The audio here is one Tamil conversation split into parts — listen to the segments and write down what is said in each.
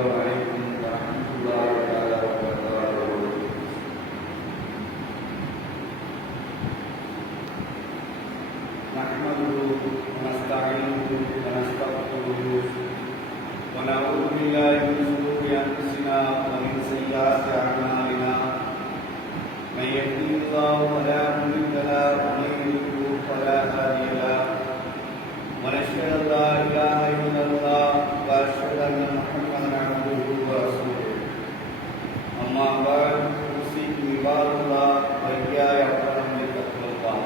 عليكم ورحمة الله تعالى وبركاته. نحمده ونستعينه ونستغفره ونعوذ بالله من شرور أنفسنا ومن سيئات أعمالنا. من يهده الله فلا مضل له ومن يضلل فلا هادي له. ونشهد أن لا إله إلا الله وأشهد أن محمدا عبده ورسوله. أما بعد أوصيكم عباد الله وإياي أولا بتقوى الله.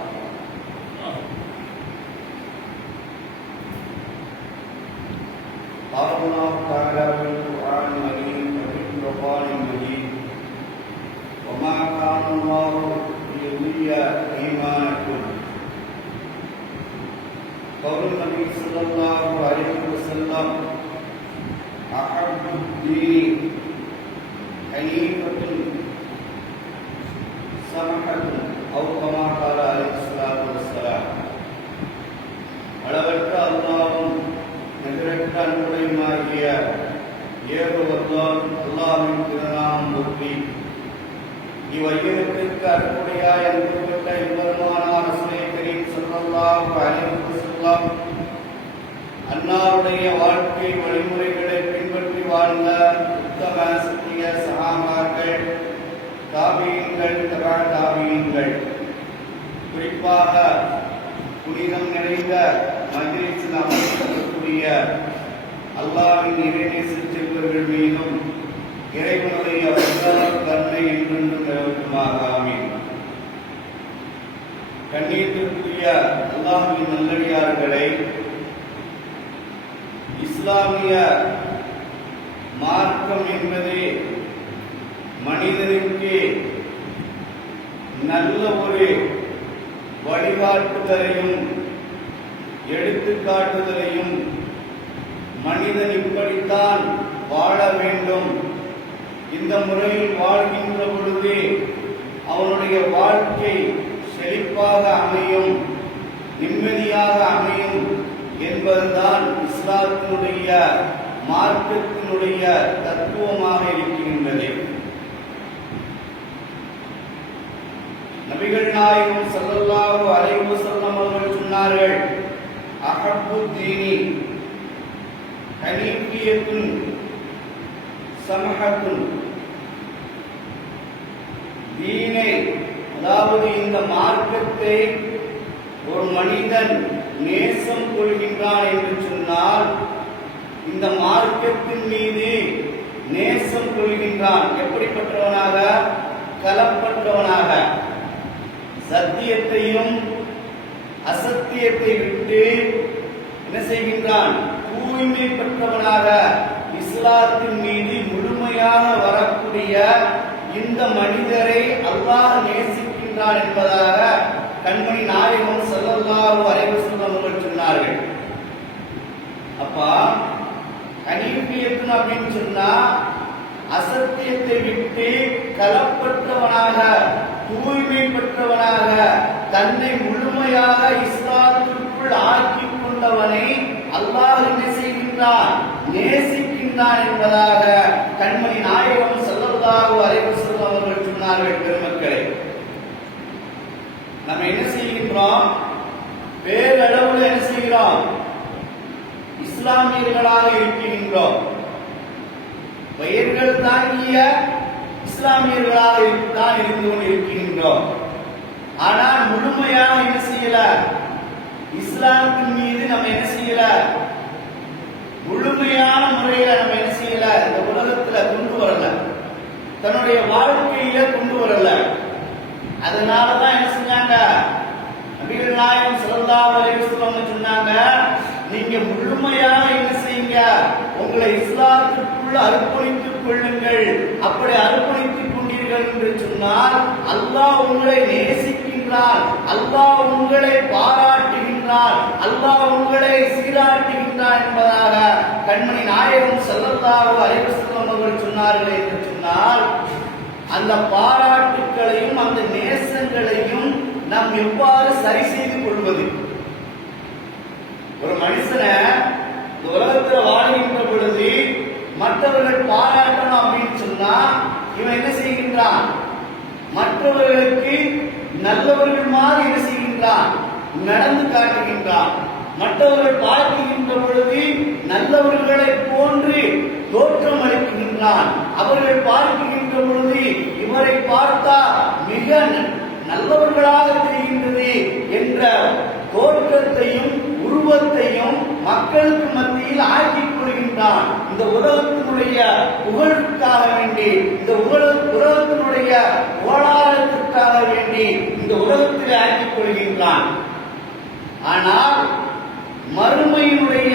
قال الله تعالى في القرآن الكريم وفي القرآن المجيد: وما كان الله ليضيع إيمانكم. قول النبي صلى الله عليه وسلم: أحب الدين حنيفة سمحة أو كما قال عليه الصلاة والسلام. அளவற்ற அல்லாஹ்வும் நிகரற்ற அன்புடையுமாகிய ஏகவல்லாஹ் அல்லாஹ்வின் திருநாமம் போற்றி, இவ்வையகத்திற்கு அற்புடையாய் அன்புபட்ட எம்பெருமானார் ரசூலே கரீம் ஸல்லல்லாஹு அலைஹி வஸல்லம் அன்னாருடைய வாழ்க்கை வழிமுறைகளை பின்பற்றி வாழ்ந்த உத்தம சத்திய சஹாபாக்கள், தாபீன்கள், தபா தாபீன்கள், குறிப்பாக புனிதம் நிறைந்த மஜ்லிஸில் அமர்ந்திருக்கக்கூடிய அல்லாஹ்வின் இறைநேச செல்வர்கள் மீதும் இறைவனுடைய கருணை என்றென்றும் நிலவட்டுமாக. ஆமீன். கண்ணியத்திற்குரிய அல்லாஹ்வின் நல்லடியார்களை, இஸ்லாமிய மார்க்கம் என்பது மனிதனுக்கு நல்ல ஒரு வழிகாட்டுதலையும் எடுத்துக்காட்டுதலையும், மனிதன் இப்படித்தான் வாழ வேண்டும், இந்த முறையில் வாழ்கின்ற பொழுது அவனுடைய வாழ்க்கை செழிப்பாக அமையும், நிம்மதியாக அமையும் என்பதுதான் இஸ்லாத்தினுடைய மார்க்கத்தினுடைய தத்துவமாக இருக்கின்றது. நபிகள் நாயகம் ஸல்லல்லாஹு அலைஹி வஸல்லம் அவர்கள் சொன்னார்கள்: அஹப்பு தீனி ஹனீஃபியத்துன் சமஹத்துன். தீனை, அதாவது இந்த மார்க்கத்தை ஒரு மனிதன் நேசம் கொள்கின்றான் என்று சொன்னால், இந்த மார்க்கத்தின் மீது நேசம் கொள்கின்றான். எப்படிப்பட்டவனாக? களப்பட்டவனாக, சத்தியத்தையும் அசத்தியத்தை விட்டு என்ன செய்கின்றான்? தூய்மை பெற்றவனாக, இஸ்லாத்தின் மீது முழுமையாக வரக்கூடிய இந்த மனிதரை அல்லாஹ் நேசிக்கின்றான் என்பதாக கண்மணி நாயகம் ஸல்லல்லாஹு அலைஹி வஸல்லம் அவர்கள் சொன்னார்கள். அப்பா ஹனீஃபியத்துன் அப்படின்னு சொன்னா அசத்தியத்தை விட்டு களப்பற்றவனாக, தூய்மை பெற்றவனாக, தன்னை முழுமையாக இஸ்லாத்திற்குள் ஆக்கிக் கொண்டவனை அல்லாஹ் என்ன செய்கின்றான்? நேசிக்கின்றான் என்பதாக கண்மணி நாயகம் ஸல்லல்லாஹு அலைஹி வஸல்லம் அவர்கள் சொன்னார்கள். பெருமக்களே, நம்ம என்ன செய்கின்றோம்? பேரளவில் என்ன செய்கிறோம்? இஸ்லாமியர்களாக இருக்கின்றோம். பெயர்கள் தாங்கிய இஸ்லாமியர்களாக தான் இருந்து கொண்டிருக்கின்றோம். ஆனால் முழுமையாக என்ன செய்யல? இஸ்லாமின் மீது நம்ம என்ன செய்யல? முழுமையான முறையில நம்ம என்ன செய்யல? இந்த உலகத்துல கொண்டு வரல, தன்னுடைய வாழ்க்கையில கொண்டு வரல. அதனாலதான் என்ன செஞ்சாங்க? நபிகள் நாயகம் ஸல்லல்லாஹு அலைஹி வஸல்லம் சொன்னாங்க, நீங்க முழுமையாக என்ன செய்யுங்க? உங்களை இஸ்லாத்திற்குள் அர்ப்பணித்துக் கொள்ளுங்கள். அப்படி அர்ப்பணித்துக் கொண்டீர்கள் என்று சொன்னால் அல்லாஹ் உங்களை நேசிக்கின்றான், அல்லாஹ் உங்களை பாராட்டுகின்றான், அல்லாஹ் உங்களை சீராட்டுகின்றான் என்பதாக கண்மணி நாயகம் ஸல்லல்லாஹு அலைஹி வஸல்லம் அவர்கள் சொன்னார்கள். என்று சொன்னால் அந்த பாராட்டுக்களையும் அந்த நேசங்களையும் நாம் எவ்வாறு சரி செய்து கொள்வது? ஒரு மனுஷனை உலகத்தில் வாழ்கின்ற பொழுது மற்றவர்கள் பாராட்டணும் அப்படின்னு சொன்னா இவன் என்ன செய்கின்றான்? மற்றவர்களுக்கு நல்லவர்கள் மாதிரி என்ன செய்கின்றான்? நடந்து காட்டுகின்றான். மற்றவர்கள் பார்க்கின்ற பொழுது நல்லவர்களை போன்று தோற்றம் அளிக்கின்றான். அவர்கள் பார்க்கின்ற பொழுது இவரை பார்த்தா மிக நல்லவர்களாக தெரிகின்றது என்ற தோற்றத்தையும் உருவத்தையும் மக்களுக்கு மத்தியில் ஆக்கிக் கொள்கின்றான். இந்த உலகத்தினுடைய புகழுக்காக வேண்டி, இந்த உலகத்தினுடைய கோளாரத்திற்காக வேண்டி இந்த உலகத்தில் ஆக்கிக் கொள்கின்றான். ஆனால் மறுமையினுடைய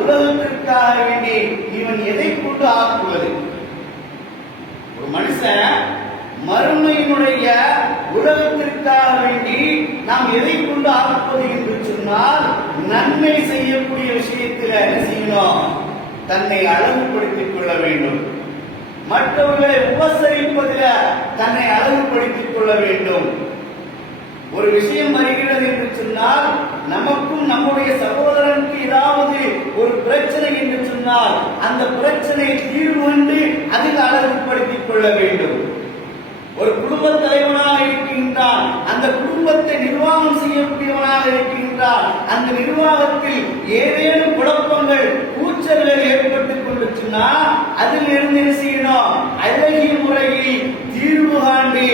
உலகத்திற்காக வேண்டி இவன் எதை கொண்டு ஆக்குவது? ஒரு மனுஷன் மறுமையினுடைய உலகத்திற்காக வேண்டி நாம் எதை கொண்டு ஆக்குவது என்று சொன்னால், நன்மை செய்யக்கூடிய விஷயத்தில் என்ன செய்யணும்? தன்னை அழகுபடுத்திக் கொள்ள வேண்டும். மற்றவர்களை உபசரிப்பதில் தன்னை அழகுபடுத்திக் கொள்ள வேண்டும். ஒரு விஷயம் வருகிறது என்று சொன்னால், நமக்கும் நம்முடைய சகோதரனுக்கு ஏதாவது ஒரு பிரச்சனை என்று சொன்னால் அந்த பிரச்சனை தீர்வு கண்டு அதில் அழகுபடுத்திக் கொள்ள வேண்டும். ஒரு குடும்ப தலைவனாக இருக்கின்றான், அந்த குடும்பத்தை நிர்வாகம் செய்யக்கூடியவனாக இருக்கின்றான். அந்த நிர்வாகத்தில் ஏதேனும் குழப்பங்கள் கூச்சல்கள் ஏற்பட்டுக் கொண்டு சொன்னால் அதில் இருந்து என்ன செய்யணும்? அழகிய முறையில் தீர்வு காண்டி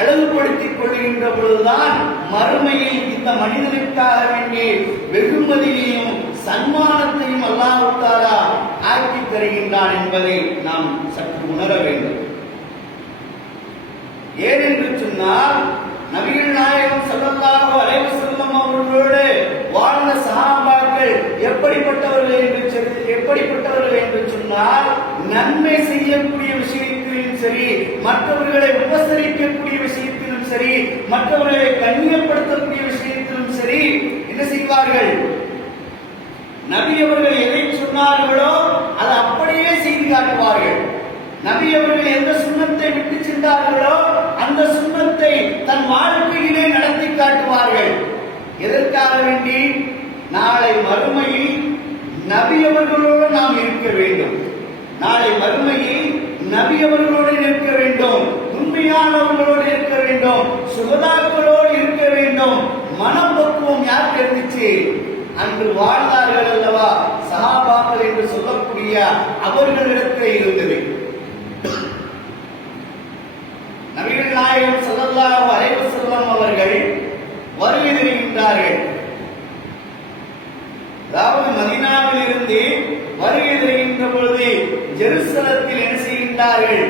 அழகுபடுத்திக் கொள்கின்ற பொழுதுதான் மறுமையில் இந்த மனிதனுக்காக வேண்டி வெகுமதியையும் சன்மானத்தையும் அல்லாஹ் தஆலா ஆக்கி தருகின்றான் என்பதை நாம் சற்று உணர வேண்டும். ஏனென்று சொன்னால், நபிகள் நாயகம் ஸல்லல்லாஹு அலைஹி வஸல்லம் அவர்களோடு வாழ்ந்த சஹாபாக்கள் எப்படிப்பட்டவர்கள் என்று சொன்னால், நன்மை செய்யக்கூடிய விஷயத்திலும் சரி, மற்றவர்களை உபசரிக்கக்கூடிய விஷயத்திலும் சரி, மற்றவர்களை கண்ணியப்படுத்தக்கூடிய விஷயத்திலும் சரி என்ன செய்வார்கள்? நபி அவர்கள் எதை சொன்னார்களோ அதை அப்படியே செய்து காட்டுவார்கள். நபி அவர்கள் எந்த சுன்னத்தை விட்டு சென்றார்களோ அந்த சுன்னத்தை தன் வாழ்க்கையிலே நடத்தி காட்டுவார்கள். எதற்காக வேண்டி? நாளை மறுமையில் நபி அவர்களோடு நாம் இருக்க வேண்டும். நாளை மறுமையில் நபி அவர்களோடு இருக்க வேண்டும், உண்மையானவர்களோடு இருக்க வேண்டும், சுகதாக்களோடு இருக்க வேண்டும். மனப்பக்குவம் யாருக்கு இருந்துச்சு? அன்று வாழ்ந்தார்கள் அல்லவா சஹாபாக்கள் என்று சொல்லக்கூடிய அவர்களிடத்தில் இருந்தது. நபிகள் நாயகம் ஸல்லல்லாஹு அலைஹி வஸல்லம் அவர்கள் வருகை தருகின்றார்கள். அதாவது மதீனாவில் இருந்து வருகை தருகின்ற பொழுது ஜெருசலத்தில் என்ன செய்கின்றார்கள்?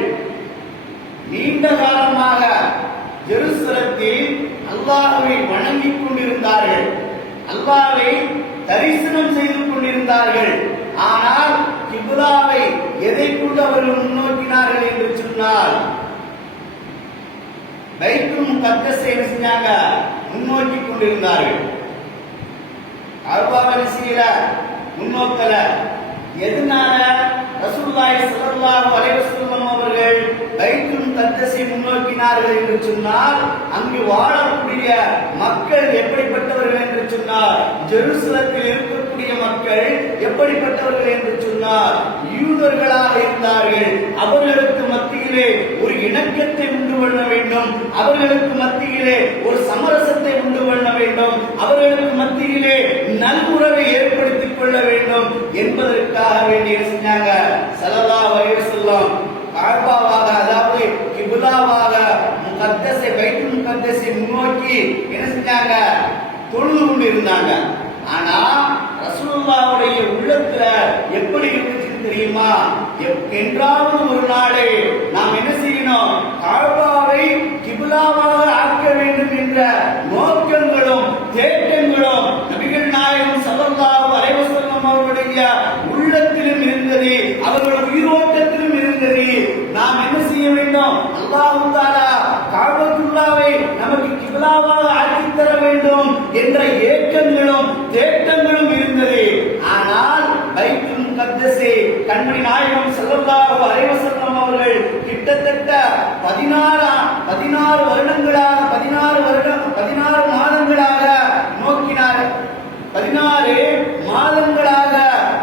நீண்ட காலமாக ஜெருசலத்தில் அல்லாஹ்வை வணங்கிக் கொண்டிருந்தார்கள், அல்லாஹ்வை தரிசனம் செய்து கொண்டிருந்தார்கள். ஆனால் கிப்லாவை எதை கொண்டு அவர்கள் முன்னோக்கினார்கள் என்று சொன்னால், பைத்துல் முகத்தஸை என்ன செஞ்சாங்க? முன்னோக்கி கொண்டிருந்தார்கள். காபாவை செய்யல, முன்னோக்கல. எதனால? ரசூலுல்லாஹி ஸல்லல்லாஹு அலைஹி வஸல்லம் அவர்கள் பைத்துல் முகத்தஸை முன்னோக்கினார்கள் என்று சொன்னால், அங்கு வாழக்கூடிய மக்கள் எப்படிப்பட்டவர்கள் என்று சொன்னால், ஜெருசலத்தில் இருக்கக்கூடிய மக்கள் எப்படிப்பட்டவர்கள் என்று சொன்னால் யூதர்களாக இருந்தார்கள். அவர்களுக்கு மத்தியிலே ஒரு இணக்கத்தை உண்டு பண்ண வேண்டும், அவர்களுக்கு மத்தியிலே ஒரு சமரசத்தை உண்டு பண்ண வேண்டும், அவர்களுக்கு மத்தியிலே நல்முறவை ஏற்படுத்திக் கொள்ள வேண்டும் என்பதற்காக வேண்டி செஞ்சாங்க. ஸல்லல்லாஹு அலைஹி வஸல்லம் காபாவாக, அதாவது கிப்லாவாக முகத்தஸை பைத்துல் முகத்தஸை முன்னோக்கி என்ன செஞ்சாங்க? தொழுது கொண்டு இருந்தாங்க. ஆனா ரசூலுல்லாஹ்வுடைய உள்ளத்துல எப்படி இருந்துச்சு தெரியுமா? என்றாவது ஒரு நாளே நாம் என்ன செய்யணும்? காபாவை கிப்லாவாக ஆக்க வேண்டும் என்ற நோக்கங்களும் தேட்டங்களும் நபிகள் நாயகம் ஸல்லல்லாஹு அலைஹி வஸல்லம் அவர்களுடைய உள்ளத்திலும் இருந்தது, அவர்கள் உயிரோட்டத்திலும் இருந்தது. நாம் என்ன செய்ய வேண்டும்? அல்லாஹ் தஆலா காபத்துல்லாவை நமக்கு கிப்லாவாக ஆக்கி தர வேண்டும் என்ற ஏக்கங்களும் தேட்டங்களும் இருந்தது. ஆனால் பைத்துல் முகத்தஸை கண்மணி நாயகம் ஸல்லல்லாஹு அலைஹி வஸல்லம் அவர்கள் கிட்டத்தட்ட 16 வருடங்களாக 16 மாதங்களாக நோக்கினார்கள். 16 மாதங்களாக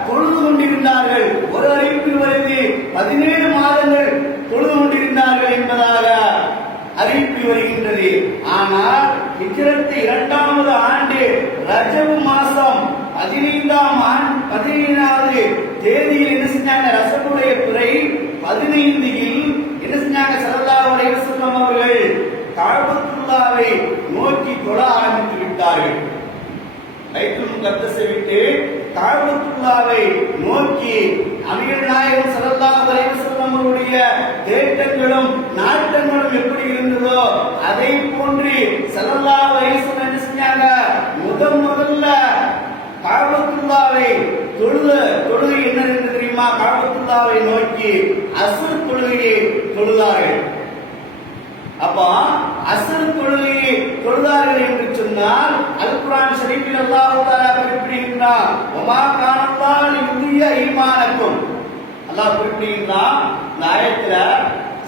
தொழுது கொண்டிருந்தார்கள். ஒரு ரஜபு மாசம் 15வது தேதியில் என்ன செஞ்சாங்க? ரசபுடைய பிறை 15 என்ன செஞ்சாங்க? ஸல்லல்லாஹு அலைஹி வஸல்லம் அவர்கள் கஅபத்துல்லாவை நோக்கி தொழ ஆரம்பித்து விட்டார்கள். பைத்துல் முகத்தஸை விட்டு கஅபத்துல்லாவை நோக்கி நபிகள் நாயகம் ஸல்லல்லாஹு அலைஹி வஸல்லம் அவருடைய தேட்டங்களும் நாட்டங்களும் எப்படி இருந்ததோ அதை போன்று ஸல்லல்லாஹு அலைஹி வஸல்லம் என்ன செஞ்சாங்க? முதல்ல கஅபத்துல்லாவை தொழுகை என்ன என்று தெரியுமா? கஅபத்துல்லாவை நோக்கி அஸ்ர் தொழுகையை தொழுதார்கள். அப்ப அஸ்ர் தொழுகையை தொழுதார்கள் என்று சொன்னால் அல் குர்ஆன் ஷரீஃபில் அல்லாஹ் தஆலா குறிப்பிடுகிறார், வமா கானல்லாஹு லியுதிய ஈமானக்கும். அல்லாஹ் குறிப்பிடுகிறார் இந்த ஆயத்துல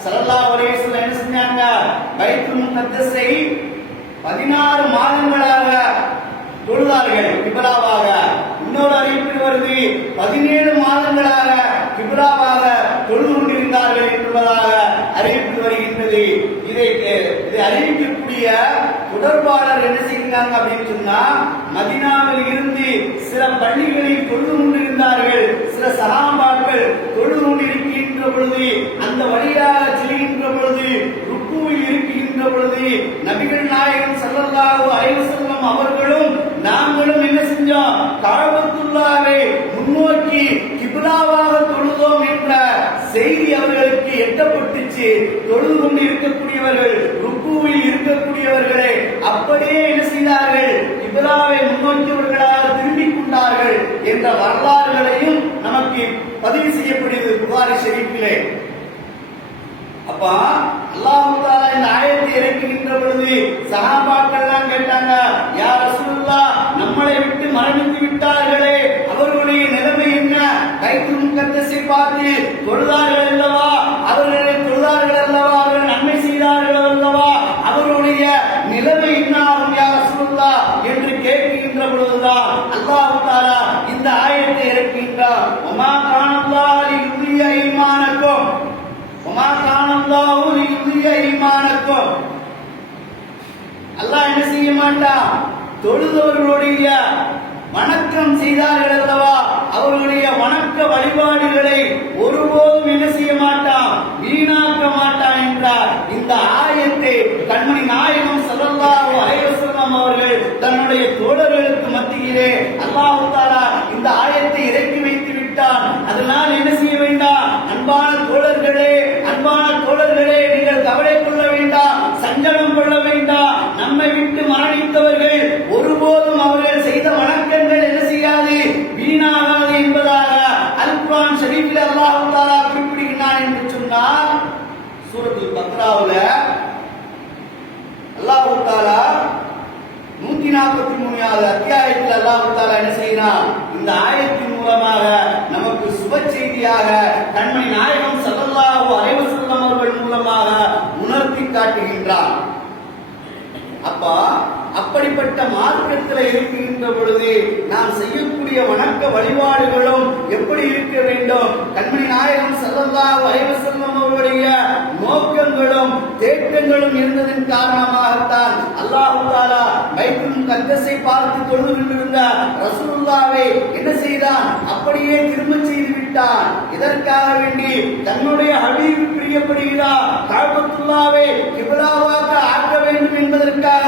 ஸல்லல்லாஹு அலைஹி வஸல்லம் என்ன செஞ்சாங்க? பைத்துல் முகத்தஸை 16 மாதங்களாக தொழுதார்கள் கிப்லாவாக. இன்னொரு அறிவிப்பில் வருது 17 மாதங்களாக கிப்லாவாக தொழுது கொண்டிருந்தார்கள் என்பதாக அறிவிப்பில் வருகின்றது. இதை அறிவிக்கக்கூடிய தொடர்பாளர் என்ன செய்கிறாங்க அப்படின்னு சொன்னா, மதீனாவில் இருந்து சில பள்ளிகளில் தொழுது கொண்டிருந்தார்கள். சில சஹாபாக்கள் தொழுது கொண்டிருக்கின்ற பொழுது அந்த வழியாக செல்கின்ற பொழுது ருக்குவில் இருக்கின்ற பொழுது நபிகள் நாயகம் ஸல்லல்லாஹு அலைஹி வஸல்லம் அவர்களும் நாங்களும் என்ன செஞ்சோம்? கஅபத்துல்லாவை முன்னோக்கி கிப்லாவாக தொழுதோம் என்ற செய்தி அவர்களுக்கு எட்டப்பட்டுச்சு. தொழுது கொண்டு இருக்கக்கூடியவர்கள் ருக்குவில் இருக்கக்கூடியவர்களை அப்படியே என்ன செய்தார்கள்? கிப்லாவை முன்னோக்கியவர்களாக திரும்பிக் கொண்டார்கள் என்ற வரலாறுகளையும் நமக்கு பதிவு செய்யப்படுகிறது புகாரி ஷரீஃபிலே. அப்ப அல்லாஹ் தஆலா இந்த ஆயத்தை இறக்குகின்ற பொழுது சஹாபாக்கள் எல்லாம் கேட்டாங்க, யா ரசூலுல்லாஹ், நம்மளை விட்டு மரணித்து விட்டார்களே, அவர்களுடைய நிலைமை என்ன? பைத்துல் முகத்தஸை பார்த்து தொழுதார்கள் அல்லவா? அவர்கள் தொழுதார்கள் அல்லவா? அவர்கள் நன்மை செய்தார்கள் அல்லவா? அவருடைய நிலைமை என்ன ஆகும் யா ரசூலுல்லாஹ் என்று கேட்கின்ற பொழுதுதான் அல்லாஹ் தஆலா இந்த ஆயத்தை இறக்குகின்றார். வமா கானல்லாஹு லியுதிய ஈமானக்கும், வமா கானல்லாஹு லியுதிய ஈமானக்கும். அல்லாஹ் என்ன செய்ய மாட்டான்? தொழுதவர்களுடைய வணக்கம் செய்தார்கள் அல்லவா? அவர்களுடைய வணக்க வழிபாடுகளை ஒருபோதும் என்ன செய்ய மாட்டான்? வீணாக்க மாட்டான் என்றார். இந்த ஆயத்தை கண்மணி நாயகம் ஸல்லல்லாஹு அலைஹி வஸல்லம் அவர்கள் தன்னுடைய தோழர்களுக்கு மத்தியிலே அல்லாஹ் தஆலா இந்த ஆயத்தை இறக்கி வைத்து விட்டான். அதனால் என்ன செய்ய வேண்டாம்? அன்பான தோழர்களே, நீங்கள் கவலை கொள்ள வேண்டாம், சஞ்சலம் கொள்ள வேண்டாம். நம்மை விட்டு மரணித்தவர்கள் ஒருபோதும் அவர்கள் செய்த வணக்கங்கள் என்ன செய்யாது? வீணாகாது என்பதாக அல் குர்ஆன் ஷரீஃபில் அல்லாஹ் தஆலா குறிப்பிடுகிறான் என்று சொன்னால், சூரத்துல் பக்ராவுல அல்லாஹ் தஆலா 143வது அத்தியாயத்தில் அல்லாஹ் தஆலா என்ன செய்கிறான்? இந்த ஆயத்தின் மூலமாக நமக்கு சுப செய்தியாக கண்மணி நாயகம் ஸல்லல்லாஹு அலைஹி வஸல்லம் அவர்கள் மூலமாக உணர்த்தி காட்டுகின்றார். அப்ப அப்படிப்பட்ட மார்க்கத்தில் இருக்கின்ற பொழுது நாம் செய்யக்கூடிய வணக்க வழிபாடுகளும் எப்படி இருக்க வேண்டும்? கண்மணி நாயகம் ஸல்லல்லாஹு அலைஹி வஸல்லம் அவருடைய நோக்கங்களும் தேட்டங்களும் இருந்ததன் காரணமாகத்தான் அல்லாஹ் தஆலா பைத்துல் முகத்தஸை பார்த்து தொழுது கொண்டிருந்த ரசூலுல்லாஹ்வை என்ன செய்தான்? அப்படியே திரும்ப செய்து விட்டான். இதற்காக வேண்டி தன்னுடைய ஹபீப் பிரியப்படுகிறார், கஅபத்துல்லாவை கிப்லாவாக ஆக்க வேண்டும் என்பதற்காக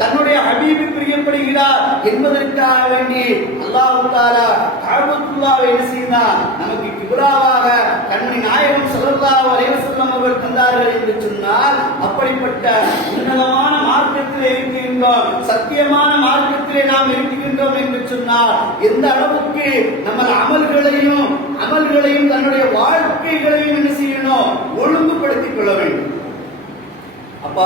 தன்னுடைய ஹபீப் பிரியப்படுகிறார் என்பதற்காக வேண்டி அல்லாஹ் தஆலா கஅபத்துல்லாவை என்ன செய்தார்? நமக்கு கிப்லாவாக கண்மணி நாயகம் ஸல்லல்லாஹு அலைஹி வஸல்லம் அவர்கள் தந்தார்கள் என்று சொன்னால், அப்படிப்பட்ட உன்னதமான மார்க்கத்திலே இருக்கின்றோம், சத்தியமான மார்க்கத்திலே நாம் இருக்கின்றோம் என்று சொன்னால் எந்த அளவுக்கு நம்ம அமல்களையும் தன்னுடைய வாழ்க்கைகளையும் என்ன செய்யணும்? ஒழுங்குபடுத்திக் கொள்ள வேண்டும். அப்ப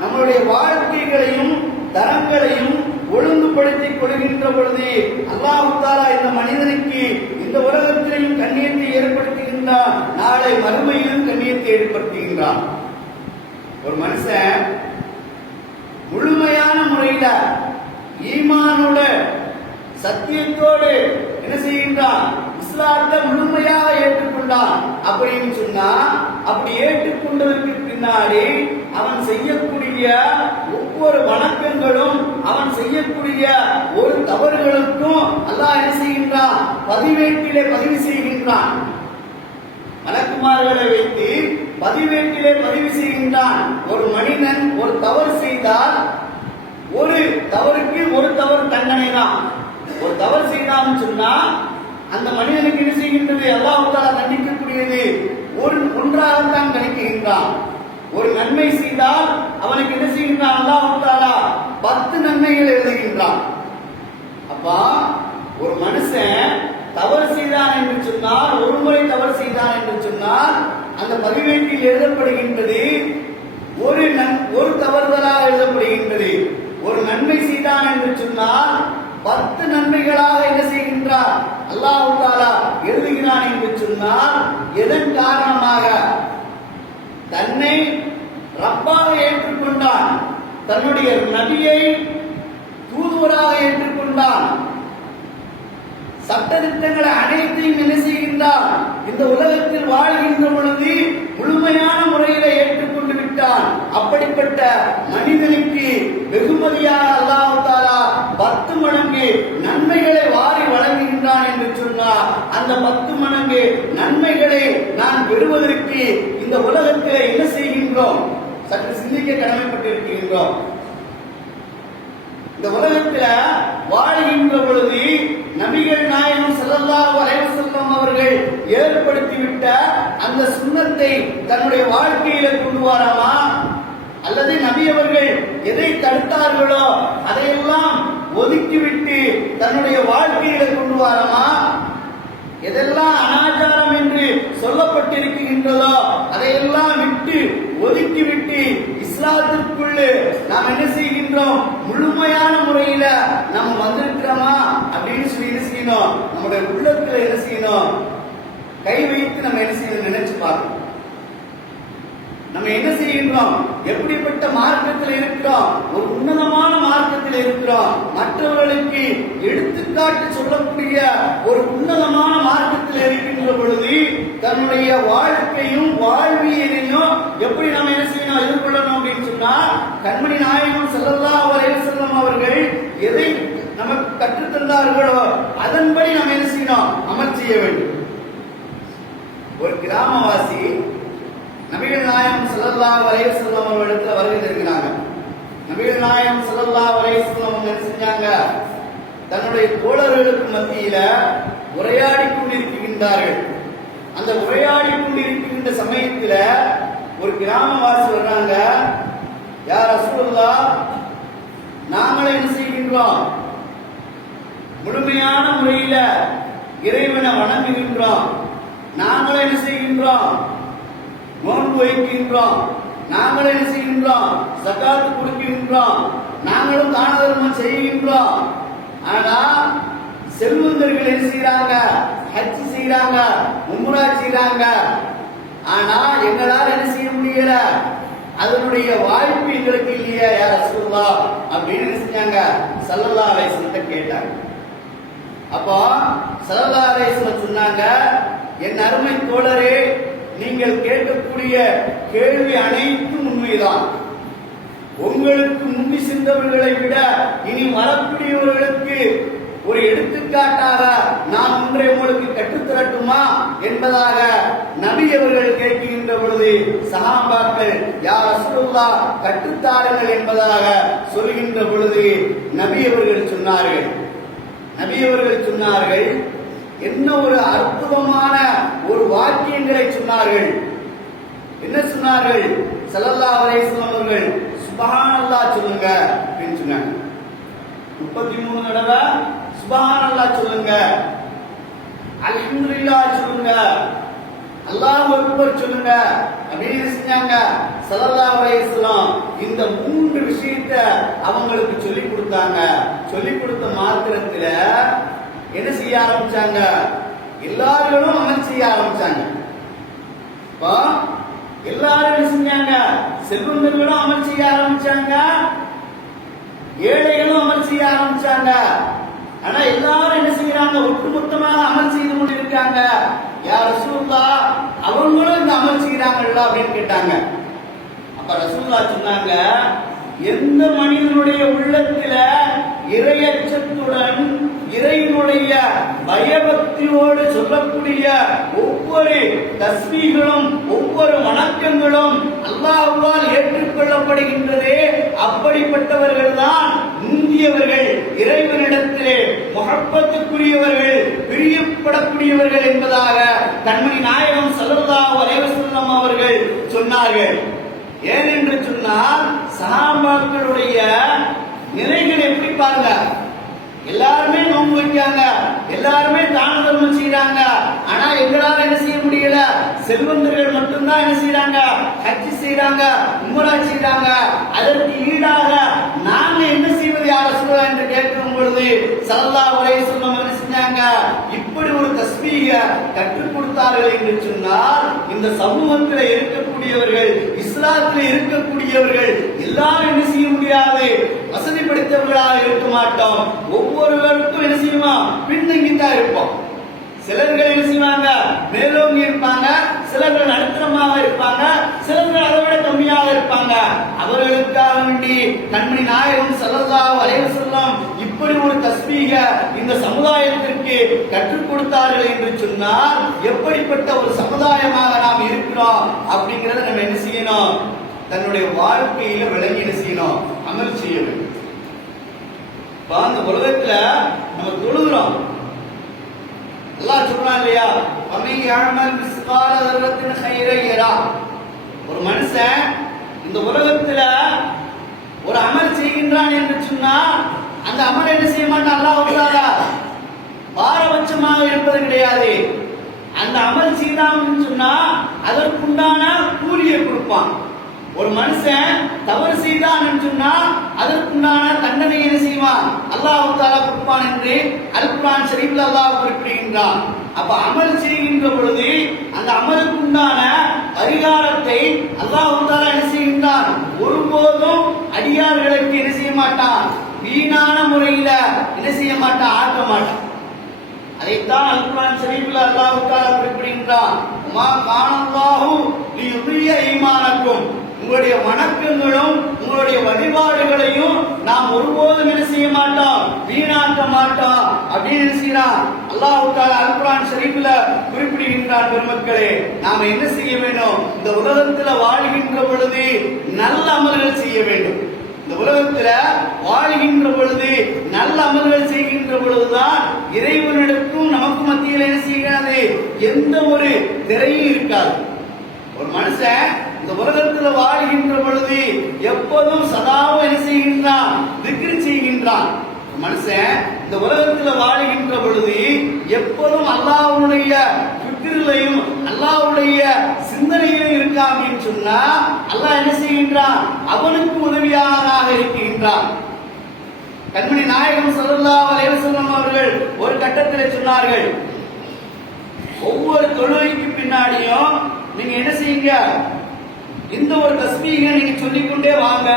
நம்மளுடைய வாழ்க்கைகளையும் தரங்களையும் ஒழுங்குபடுத்திக் கொள்கின்ற பொழுது அல்லாஹ் தஆலா இந்த மனிதனுக்கு இந்த உலகத்திலேயும் கண்ணியத்தை ஏற்படுத்துகின்றான், நாளை மறுமையிலும் கண்ணியத்தை ஏற்படுத்துகின்றான். ஒரு மனுஷன் முழுமையான முறையில ஈமானோட சத்தியத்தோடு என்ன செய்கின்றான்? இஸ்லாத்தை முழுமையாக ஏற்றுக்கொண்டான் அப்படின்னு சொன்னா, அப்படி ஏற்றுக்கொண்டதற்கு பின்னாடி அவன் செய்யக்கூடிய ஒவ்வொரு வணக்கங்களும், அவன் செய்யக்கூடிய ஒரு தவறுகளுக்கும் அல்லாஹ் என்ன செய்கின்றான்? பதிவேட்டிலே பதிவு செய்கின்றான். மலக்குமார்களை வைத்து பதிவேட்டிலே பதிவு செய்கின்றான். ஒரு மனிதன் ஒரு தவறு செய்தால் ஒரு தவறுக்கு ஒரு தவறு தண்டனை தான். ஒரு தவறு செய்தான்னு சொன்னா அந்த மனிதனுக்கு என்ன செய்கின்றது? அல்லாஹ் தஆலா தண்டிக்கக்கூடியது ஒன்றாகத்தான் கணிக்கின்றான். ஒரு நன்மை செய்தால் அவனுக்கு என்ன செய்கின்றான்? அல்லாஹ் தஆலா 10 நன்மைகள் எழுதுகின்றான். அப்பா ஒரு மனுஷன் தவறு செய்தான் என்று சொன்னால், ஒரு முறை தவறு செய்தான் என்று சொன்னால் அந்த பதிவேட்டில் எழுதப்படுகின்றது ஒரு தவறுதலாக எழுதப்படுகின்றது. ஒரு நன்மை செய்தான் என்று சொன்னால் 10 நன்மைகளாக என்ன செய்கின்றார்? அல்லாஹ் தஆலா எழுதுகிறான் என்று சொன்னால் எதன் காரணமாக? தன்னை ரப்பாக ஏற்றுக்கொண்டான், தன்னுடைய நபியை தூதுவராக ஏற்றுக்கொண்டான், சட்டதிட்டங்களை அனைத்தையும் என்ன செய்கின்றான்? இந்த உலகத்தில் வாழ்கின்ற பொழுது முழுமையான முறையில் ஏற்றுக்கொண்டு விட்டான். அப்படிப்பட்ட மனிதனுக்கு வெகுமதியாக அல்லாஹ் தஆலா 10 மடங்கு நன்மைகளை வாரி வழங்குகின்றான் என்று சொன்னார். அந்த 10 மடங்கு நன்மைகளை நான் பெறுவதற்கு இந்த உலகத்தில் என்ன செய்கின்றோம்? சற்று சிந்திக்க கடமைப்பட்டிருக்கின்றோம். இந்த உலகத்துல வாழ்கின்ற பொழுது நபிகள் நாயகம் ஸல்லல்லாஹு அலைஹி வஸல்லம் அவர்கள் ஏற்படுத்திவிட்ட அந்த சுன்னத்தை தன்னுடைய வாழ்க்கையில கொண்டு வராமா, அல்லது நபி அவர்கள் எதை தடுத்தார்களோ அதையெல்லாம் ஒதுக்கிவிட்டு தன்னுடைய வாழ்க்கையில கொண்டு வராமா, எதெல்லாம் அனாச்சாரம் என்று சொல்லப்பட்டிருக்கின்றதோ அதையெல்லாம் விட்டு ஒதுக்கிவிட்டு இஸ்லாத்திற்குள்ளே நாம் என்ன செய்கின்றோம்? முழுமையான முறையில நம்ம வந்திருக்கிறோமா அப்படின்னு சொல்லி என்ன செய்யணும்? நம்முடைய உள்ளத்துல என்ன செய்யணும்? கை வைத்து நம்ம என்ன செய்யணும்? நினைச்சு பார்க்கணும். நம்ம என்ன செய்கின்றோம்? எப்படிப்பட்ட மார்க்கத்தில் இருக்கிறோம்? ஒரு உன்னதமான மார்க்கத்தில் இருக்கிறோம். மற்றவர்களுக்கு எடுத்துக்காட்டு சொல்லக்கூடிய ஒரு உன்னதமான மார்க்கத்தில் இருக்கின்ற பொழுது தன்னுடைய வாழ்க்கையும் வாழ்வியலையும் எப்படி நம்ம என்ன செய்யணும்? எதிர்கொள்ளணும் அப்படின்னு சொன்னா, கண்மணி நாயகம் ஸல்லல்லாஹு அலைஹி வஸல்லம் அவர்கள் எதை நமக்கு கற்றுத்தந்தார்களோ அதன்படி நம்ம என்ன செய்யணும்? அமல் செய்ய வேண்டும். ஒரு கிராமவாசி நபிகள் நாயகம் ஸல்லல்லாஹு அலைஹி வஸல்லம் அவர்களிடத்துல வருகை தருகிறாங்க. நபிகள் நாயகம் ஸல்லல்லாஹு அலைஹி வஸல்லம் அவங்க என்ன செஞ்சாங்க? தன்னுடைய தோழர்களுக்கு மத்தியில உரையாடி கொண்டிருக்கின்றார்கள். அந்த உரையாடி கொண்டிருக்கின்ற சமயத்துல ஒரு கிராமவாசி வர்றாங்க. யா ரசூலுல்லாஹ், நாங்களே என்ன செய்கின்றோம்? முழுமையான முறையில இறைவனை வணங்குகின்றோம். நாங்களே என்ன செய்கின்றோம்? நோன்பு வைக்கின்றோம். நாங்களும் என்ன செய்கின்றோம்? ஜகாத் கொடுக்கின்றோம். நாங்களும் தான தர்மம் செய்கின்றோம். ஆனா செல்வந்தர்கள் என்ன செய்யறாங்க? ஹஜ் செய்யறாங்க, உம்ரா செய்யறாங்க. ஆனா எங்களால் என்ன செய்ய முடியல? அதனுடைய வாய்ப்பு எங்களுக்கு இல்லையா யா ரசூலுல்லாஹ் அப்படின்னு என்ன செஞ்சாங்க? ஸல்லல்லாஹு அலைஹி வஸல்லம் கேட்டாங்க. அப்போ ஸல்லல்லாஹு அலைஹி வஸல்லம் சொன்னாங்க, என் அருமை தோழரே, நீங்கள் கேட்கக்கூடிய கேள்வி அனைத்தும் உண்மைதான். உங்களுக்கு முந்தி சென்றவர்களை விட இனி வரக்கூடியவர்களுக்கு ஒரு எடுத்துக்காட்டாக நான் ஒன்றை உங்களுக்கு கற்றுத்தரட்டுமா என்பதாக நபி அவர்கள் கேட்கின்ற பொழுது சஹாபாக்கள் யா ரசூலுல்லாஹ் கற்றுத்தாருங்கள் என்பதாக சொல்கின்ற பொழுது நபி அவர்கள் சொன்னார்கள், என்ன ஒரு அற்புதமான ஒரு வாக்கியங்களை சொன்னார்கள். என்ன சொன்னார்கள்? ஸல்லல்லாஹு அலைஹி வஸல்லம் அவர்கள் சுப்ஹானல்லாஹ் சொல்லுங்க அப்படின்னு சொன்னாங்க. 33 தடவை சுப்ஹானல்லாஹ் சொல்லுங்க, அல்ஹம்துலில்லாஹ் சொல்லுங்க, அல்லாஹு அக்பர் சொல்லுங்க அப்படின்னு செஞ்சாங்க. ஸல்லல்லாஹு அலைஹி வஸல்லம் இந்த 3 விஷயத்தை அவங்களுக்கு சொல்லி கொடுத்தாங்க. சொல்லி கொடுத்த மாத்திரத்துல என்ன செய்ய ஆரம்பிச்சாங்க? எல்லாரும் அமல் செய்ய ஆரம்பிச்சாங்க. எல்லாரும் என்ன செஞ்சாங்க? செல்வந்தர்களும் அமல் செய்ய ஆரம்பிச்சாங்க, ஏழைகளும் அமல் செய்ய ஆரம்பிச்சாங்க. ஆனா எல்லாரும் என்ன செய்யறாங்க? ஒட்டுமொத்தமாக அமல் செய்து கொண்டிருக்காங்க. யா ரசூலுல்லாஹ், அவங்களும் இந்த அமல் செய்யறாங்கல்ல அப்படின்னு கேட்டாங்க. அப்ப ரசூலுல்லாஹ் சொன்னாங்க, எந்த மனிதனுடைய உள்ளத்துல இறையச்சத்துடன் இறைவனுடைய பயபக்தியோடு சொல்லக்கூடிய ஒவ்வொரு தஸ்பீகளும் ஒவ்வொரு வணக்கங்களும் அல்லாஹ்வால் ஏற்றுக்கொள்ளப்படுகின்றதே, அப்படிப்பட்டவர்கள் தான் முந்தியவர்கள், இறைவனிடத்திலே முஹப்பத்துக்குரியவர்கள், பிரியப்படக்கூடியவர்கள் என்பதாக கண்மணி நாயகம் ஸல்லல்லாஹு அலைஹி வஸல்லம் அவர்கள் சொன்னார்கள். ஏனென்று சொன்னால் சஹாபாக்களுடைய நிலைகள் எப்படி பாருங்க. எல்லாருமே நோன்பு வைக்காங்க, எல்லாருமே தான தர்மம் செய்யறாங்க. ஆனா எங்களால என்ன செய்ய முடியல? செல்வந்தர்கள் மட்டும்தான் என்ன செய்யறாங்க? ஹஜ் செய்யறாங்க, உம்ரா செய்யறாங்க. அதற்கு ஈடாக நாங்க என்ன செய்வது யார் ரசூலுல்லாஹ் என்று கேட்கும் பொழுது ஸல்லல்லாஹு அலைஹி வஸல்லம் என்ன செஞ்சாங்க? இப்படி ஒரு தஸ்பீஹ கற்றுக் கொடுத்தார்கள் என்று சொன்னால் இந்த சமூகத்தில் இருக்கக்கூடியவர்கள், இஸ்லாத்தில் இருக்கக்கூடியவர்கள் எல்லாரும் என்ன செய்ய முடியாது? வசதி படைத்தவர்களாக இருக்க மாட்டோம். ஒவ்வொருவருக்கும் என்ன செய்யுமா? பின்தங்கித்தான் இருப்போம். சிலர்கள் என்ன செய்வாங்க? மேலோங்கி இருப்பாங்க, சிலர்கள் நடுத்தரமாக இருப்பாங்க, சிலர்கள் அதை விட கம்மியாக இருப்பாங்க. அவர்களுக்காக வேண்டி கண்மணி நாயகம் ஸல்லல்லாஹு அலைஹி வஸல்லம் இப்படி ஒரு தஸ்பீஹ இந்த சமுதாயத்திற்கு கற்றுக் கொடுத்தார்கள் என்று சொன்னால் எப்படிப்பட்ட ஒரு சமுதாயமாக நாம் இருக்கிறோம் அப்படிங்கறத நம்ம என்ன செய்யணும்? தன்னுடைய வாழ்க்கையில விளங்கி என்ன செய்யணும்? அமல் செய்ய வேண்டும். அந்த உலகத்துல நம்ம தொழுகிறோம். அல்லாஹ் சொல்றான் இல்லையா? ஒரு மனுஷன் இந்த உலகத்துல ஒரு அமல் செய்கின்றான் என்று சொன்னா அந்த அமல் என்ன செய்ய மாட்டான்? அல்லாஹ் பாரபட்சமாக இருப்பது கிடையாது. அந்த அமல் செய்தான் சொன்னா அதற்குண்டான கூலியை கொடுப்பான். ஒரு மனுஷன் தவறு செய்தான் என்று சொன்னா அதற்குண்டான தண்டனை என்ன செய்வான்? அல்லாஹ் தஆலா கொடுப்பான் என்று அல் குர்ஆன் ஷரீஃப்ல அல்லாஹ் குறிப்பிடுகின்றான். அப்ப அமல் செய்கின்ற பொழுது அந்த அமலுக்குண்டான பரிகாரத்தை அல்லாஹ் தஆலா என்ன செய்கின்றான்? ஒருபோதும் அடியார்களுக்கு என்ன செய்ய மாட்டான்? வீணான முறையில என்ன செய்ய மாட்டான்? ஆக்க மாட்டான். அதைத்தான் அல் குர்ஆன் ஷரீஃப்ல அல்லாஹ் தஆலா குறிப்பிடுகின்றான். மா கானல்லாஹு லியுதிய ஈமானக்கும், உங்களுடைய வணக்கங்களும் உங்களுடைய வழிபாடுகளையும் நாம் ஒருபோதும் என்ன செய்ய மாட்டோம்? வீணாக்க மாட்டோம் அப்படின்னு செய்யறான் அல்லாஹ் தஆலா அல் குர்ஆன் ஷரீஃப்ல குறிப்பிடுகின்றான். பெருமக்களே, நாம என்ன செய்ய வேண்டும்? இந்த உலகத்துல வாழ்கின்ற பொழுது நல்ல அமல்கள் செய்ய வேண்டும். இந்த உலகத்துல வாழ்கின்ற பொழுது நல்ல அமல்கள் செய்கின்ற பொழுதுதான் இறைவனிடக்கும் நமக்கு மத்தியில் என்ன செய்யாது? எந்த ஒரு திரையும் இருக்காது. ஒரு மனுஷன் இந்த உலகத்துல வாழ்கின்ற பொழுது எப்போதும் சதாவும் என்ன செய்கின்றான்? திக்ர் செய்கின்றான். மனுஷன் இந்த உலகத்துல வாழ்கின்ற பொழுது எப்போதும் அல்லாஹ்வுடைய ஃபிக்ரிலையும் அல்லாஹ்வுடைய சிந்தனையிலும் இருக்கா அப்படின்னு சொன்னா அல்லாஹ் என்ன செய்கின்றான்? அவனுக்கு உதவியாளராக இருக்கின்றான். கண்மணி நாயகம் ஸல்லல்லாஹு அலைஹி வஸல்லம் அவர்கள் ஒரு கட்டத்தில் சொன்னார்கள், ஒவ்வொரு தொழுகைக்கு பின்னாடியும் நீங்க என்ன செய்யுங்க? இந்த ஒரு தஸ்பீஹ நீங்க சொல்லிக்கொண்டே வாங்க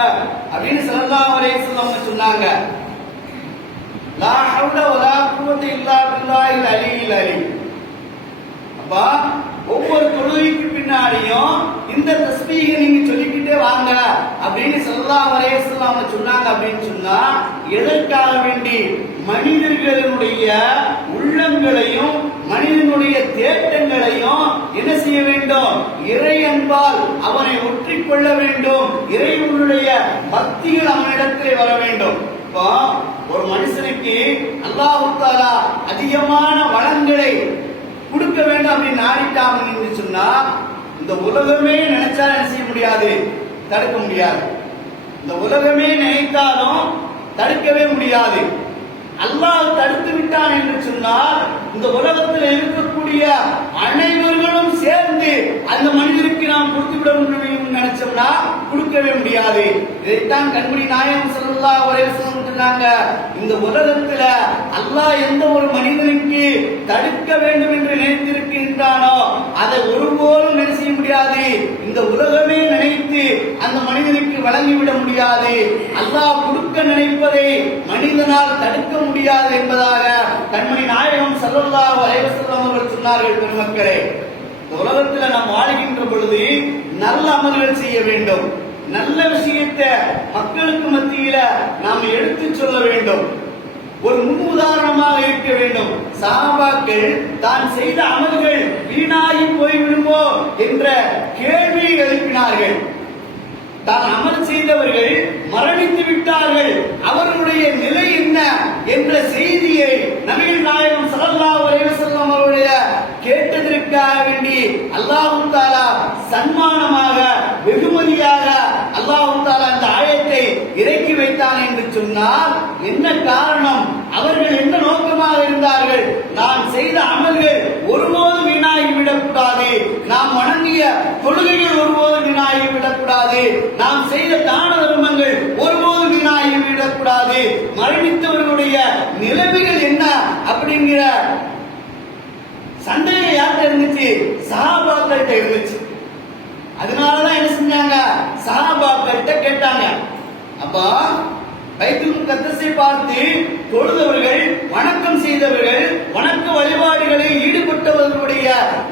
அப்படின்னு ஸல்லல்லாஹு அலைஹி வஸல்லம் சொன்னாங்க. லா ஹவ்ல வலா குவத்த இல்லா பில்லாஹில் அலியில் அலீம். அப்பா ஒவ்வொரு தொழுகைக்கு பின்னாடியும் இந்த தஸ்பீஹ நீங்க சொல்லிக்கிட்டே வாங்க அப்படின்னு ஸல்லல்லாஹு அலைஹி வஸல்லம் சொன்னாங்க. அப்படின்னு சொன்னா எதற்காக வேண்டி? மனிதர்களுடைய உள்ளங்களையும் மனிதனுடைய தேட்டங்களையும் என்ன செய்ய வேண்டும்? இறை அன்பால் அவனை ஒற்றிக் கொள்ள வேண்டும். இறைவனுடைய பக்திகள் அவனிடத்திலே வர வேண்டும். இப்போ ஒரு மனுஷனுக்கு அல்லாஹ் தஆலா அதிகமான வளங்களை கொடுக்க வேண்டும் அப்படின்னு நாடிட்டாங்கன்னு சொன்னா இந்த உலகமே நினைச்சா என்ன செய்ய முடியாது? தடுக்க முடியாது. இந்த உலகமே நினைத்தாலும் தடுக்கவே முடியாது. அல்லாஹ் தடுத்து விட்டான் என்று சொன்னால் இந்த உலகத்தில் இருக்கக்கூடிய அனைவர்களும் சேர்ந்து அந்த மனிதருக்கு நாம் கொடுத்துவிட முடியும் நினைச்சோம்னா கொடுக்கவே முடியாது. இதைத்தான் கண்மணி நாயகம் ஸல்லல்லாஹு அலைஹி வஸல்லம் சொன்னாங்க, இந்த உலகத்துல அல்லாஹ் எந்த ஒரு மனிதனுக்கு தடுக்க வேண்டும் என்று நினைத்திருக்கின்றானோ அதை ஒருபோதும் என்ன செய்ய முடியாது? இந்த உலகமே நினைத்து அந்த மனிதனுக்கு வழங்கிவிட முடியாது. அல்லாஹ் கொடுக்க நினைப்பதை மனிதனால் தடுக்க முடியாது என்பதாக கண்மணி நாயகம் ஸல்லல்லாஹு அலைஹி வஸல்லம் அவர்கள் சொன்னார்கள். பெருமக்களே, இந்த உலகத்துல நாம் வாழ்கின்ற பொழுது நல்ல அமல்கள் செய்ய வேண்டும். நல்ல விஷயத்தை மக்களுக்கு மத்தியில நாம் எடுத்து சொல்ல வேண்டும். ஒரு முன் உதாரணமாக இருக்க வேண்டும். சஹாபாக்கள் தான் செய்த அமல்கள் வீணாகி போய்விடுமோ என்ற கேள்வியை எழுப்பினார்கள். தான் அமல் செய்தவர்கள் மரணித்து விட்டார்கள், அவர்களுடைய நிலை என்ன என்ற செய்தியை நபிகள் நாயகம் ஸல்லல்லாஹு அலைஹி வஸல்லம் அவருடைய கேட்டதற்காக வேண்டி அல்லாஹ் தஆலா சன்மானமாக வெகுமதியாக அல்லாஹ் தஆலா இந்த ஆயத்தை இறக்கி வைத்தான் என்று சொன்னால் என்ன காரணம்? அவர்கள் என்ன நோக்கமாக இருந்தார்கள்? நான் செய்த அமல்கள் ஒருபோதும் வீணாகி விடக்கூடாது, நாம் வணங்கிய தொழுகைகள் ஒருபோதும் வீணாகி விடக்கூடாது, நாம் செய்த தான தர்மங்கள் ஒருபோதும் வீணாகி விடக்கூடாது, மரணித்தவர்களுடைய நிலைமைகள் என்ன அப்படிங்கிற சந்தேகம் யார்கிட்ட இருந்துச்சு? சஹாபாக்கள்கிட்ட இருந்துச்சு. அதனாலதான் என்ன செஞ்சாங்க? சஹாபாக்கள்கிட்ட கேட்டாங்க. அப்பா பைத்துல் முகத்தஸை பார்த்து தொழுதவர்கள், வணக்கம் செய்தவர்கள், வணக்க வழிபாடுகளில் ஈடுபட்டவர்களுடைய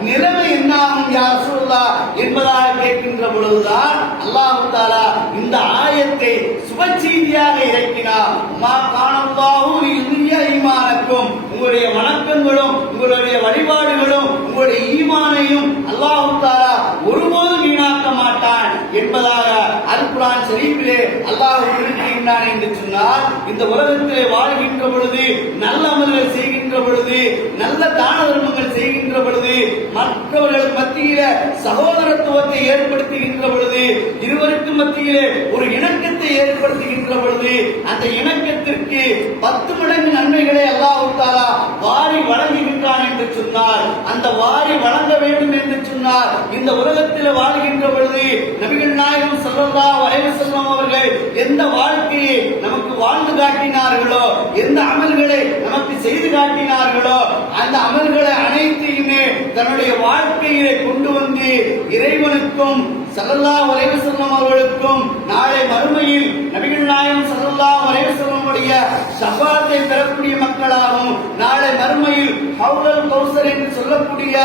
நிலைமை என்ன ஆகும் யா ரசூலுல்லாஹ் என்பதாக கேட்கின்ற பொழுதுதான் அல்லாஹ் தஆலா இந்த ஆயத்தை சுப செய்தியாக இறக்கினார். மா கானல்லாஹு லியுதிய்ய ஈமானக்கும், உங்களுடைய வணக்கங்களும் உங்களுடைய வழிபாடுகளும் உங்களுடைய ஈமானையும் அல்லாஹ் தஆலா ஒருபோதும் வீணாக்க மாட்டான் என்பதாக அல் குர்ஆன் ஷரீஃபிலே அல்லாஹ் குறிப்பிடுகிறான் என்று சொன்னால், இந்த உலகத்திலே வாழ்கின்ற பொழுது, நல்ல அமல்கள் செய்கின்ற பொழுது, நல்ல தான தர்மங்கள் செய்கின்ற பொழுது, மற்றவர்கள் மத்தியில சகோதரத்துவத்தை ஏற்படுத்துகின்ற பொழுது, இருவருக்கு மத்தியிலே ஒரு இணக்கத்தை ஏற்படுத்துகின்ற பொழுது, அந்த இணக்கத்திற்கு 10 மடங்கு நன்மைகளை அல்லாஹ் தஆலா வாரி வழங்குகின்றான் என்று சொன்னார். அந்த வாரி வழங்க வேண்டும் என்று சொன்னார். இந்த உலகத்தில் வாழ்கின்ற பொழுது நபிகள் நாயகம் ஸல்லல்லாஹு அலைஹி வஸல்லம் அவர்கள் எந்த வாழ்க்கையை நமக்கு வாழ்ந்து காட்டினார்களோ, எந்த அமல்களை நமக்கு செய்து காட்டினார்களோ, அந்த அமல்களை அனைத்தையுமே தன்னுடைய வாழ்க்கையிலே கொண்டு வந்து இறைவனுக்கும் ஸல்லல்லாஹு அலைஹி வஸல்லம் அவர்களுக்கும் நாளை மறுமையில் நபிகள் நாயகம் ஸல்லல்லாஹு அலைஹி வஸல்லம் உடைய ஷஃபாத்தை பெறக்கூடிய மக்களாகவும், நாளை மறுமையில் ஹவுலுல் கௌசர் என்று சொல்லக்கூடிய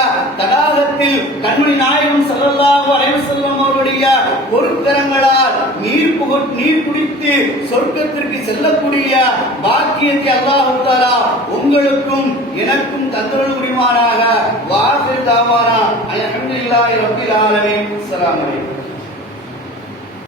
தடாகத்தில் கண்மணி நாயகம் ஸல்லல்லாஹு அலைஹி வஸல்லம் அவருடைய பொருட்கரங்களால் நீர் குடித்து சொர்க்கத்திற்கு செல்லக்கூடிய பாக்கியத்தை அல்லாஹ் தஆலா உங்களுக்கும் எனக்கும் தந்தருள் புரிவானாக. வாஹிர் தாவானா அல்ஹம்துலில்லாஹி ரப்பில் ஆலமீன். அஸ்ஸலாமு அலைக்கும்.